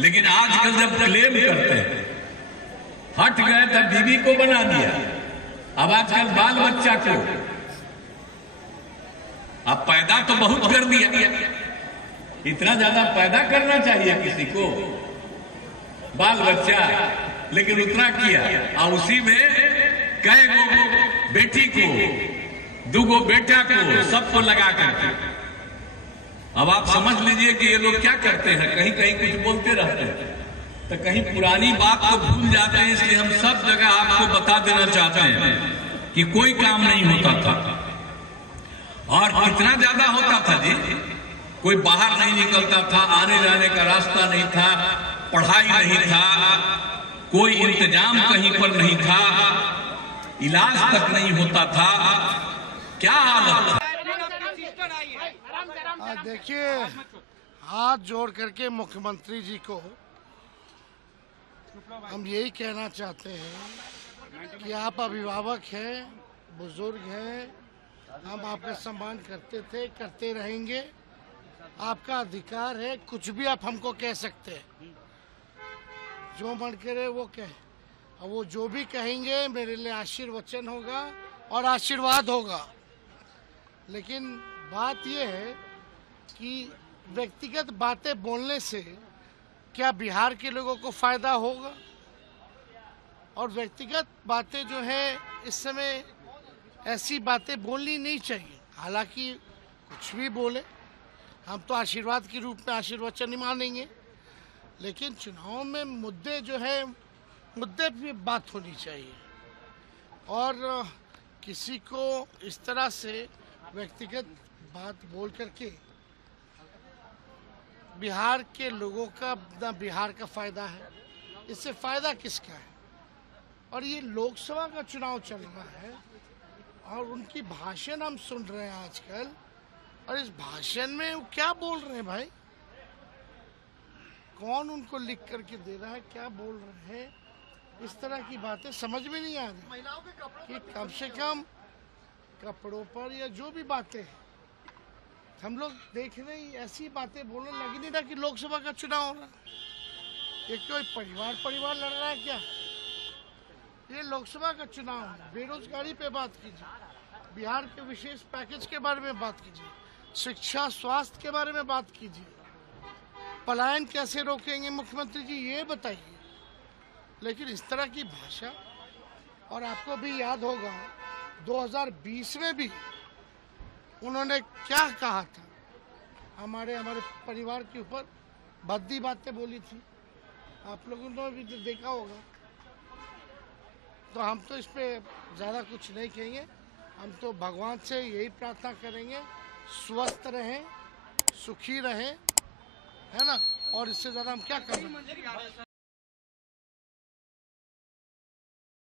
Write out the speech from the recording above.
लेकिन आजकल जब क्लेम करते हैं, हट गए तब बीवी को बना दिया, अब आजकल बाल बच्चा को, अब पैदा तो बहुत कर दिया, इतना ज्यादा पैदा करना चाहिए किसी को, बाल बच्चा, लेकिन उतना किया और उसी में कई गो बेटी को, दुगो बेटा को, सबको लगा करके। अब आप समझ लीजिए कि ये लोग क्या करते हैं, कहीं कहीं कुछ बोलते रहते हैं तो कहीं पुरानी बात को भूल जाते हैं। इसलिए हम सब जगह आपको बता देना चाहते हैं कि कोई काम नहीं होता था, और कितना ज्यादा होता था जी, कोई बाहर नहीं निकलता था, आने जाने का रास्ता नहीं था, पढ़ाई नहीं था, कोई इंतजाम कहीं पर नहीं था, इलाज तक नहीं होता था, क्या हालत था। देखिए, हाथ जोड़ करके मुख्यमंत्री जी को हम यही कहना चाहते हैं कि आप अभिभावक हैं, बुजुर्ग हैं, हम आपका सम्मान करते थे, करते रहेंगे, आपका अधिकार है, कुछ भी आप हमको कह सकते हैं, जो मन करे वो कहे, और वो जो भी कहेंगे मेरे लिए आशीर्वचन होगा और आशीर्वाद होगा। लेकिन बात ये है कि व्यक्तिगत बातें बोलने से क्या बिहार के लोगों को फायदा होगा, और व्यक्तिगत बातें जो है इस समय ऐसी बातें बोलनी नहीं चाहिए। हालांकि कुछ भी बोले, हम तो आशीर्वाद के रूप में आशीर्वचन ही मानेंगे, लेकिन चुनाव में मुद्दे जो है, मुद्दे पे बात होनी चाहिए, और किसी को इस तरह से व्यक्तिगत बात बोल करके बिहार के लोगों का ना बिहार का फायदा है, इससे फायदा किसका है। और ये लोकसभा का चुनाव चल रहा है और उनकी भाषण हम सुन रहे हैं आजकल, और इस भाषण में वो क्या बोल रहे हैं भाई, कौन उनको लिख करके दे रहा है, क्या बोल रहे हैं, इस तरह की बातें समझ में नहीं आ रही कि कम से कम कपड़ों पर या जो भी बातें हैं, हम लोग देख रहे हैं ऐसी बातें बोलने लगी नहीं था कि लोकसभा का चुनाव हो रहा है। ये कोई परिवार लड़ रहा है क्या? ये लोकसभा का चुनाव है। बेरोजगारी पे बात कीजिए, बिहार के विशेष पैकेज के बारे में बात कीजिए, शिक्षा स्वास्थ्य के बारे में बात कीजिए, पलायन कैसे रोकेंगे मुख्यमंत्री जी ये बताइए। लेकिन इस तरह की भाषा, और आपको भी याद होगा 2020 में भी उन्होंने क्या कहा था, हमारे परिवार के ऊपर भद्दी बातें बोली थी, आप लोगों ने भी देखा होगा। तो हम तो इस पे ज़्यादा कुछ नहीं कहेंगे, हम तो भगवान से यही प्रार्थना करेंगे स्वस्थ रहें, सुखी रहें, है ना, और इससे ज़्यादा हम क्या करें।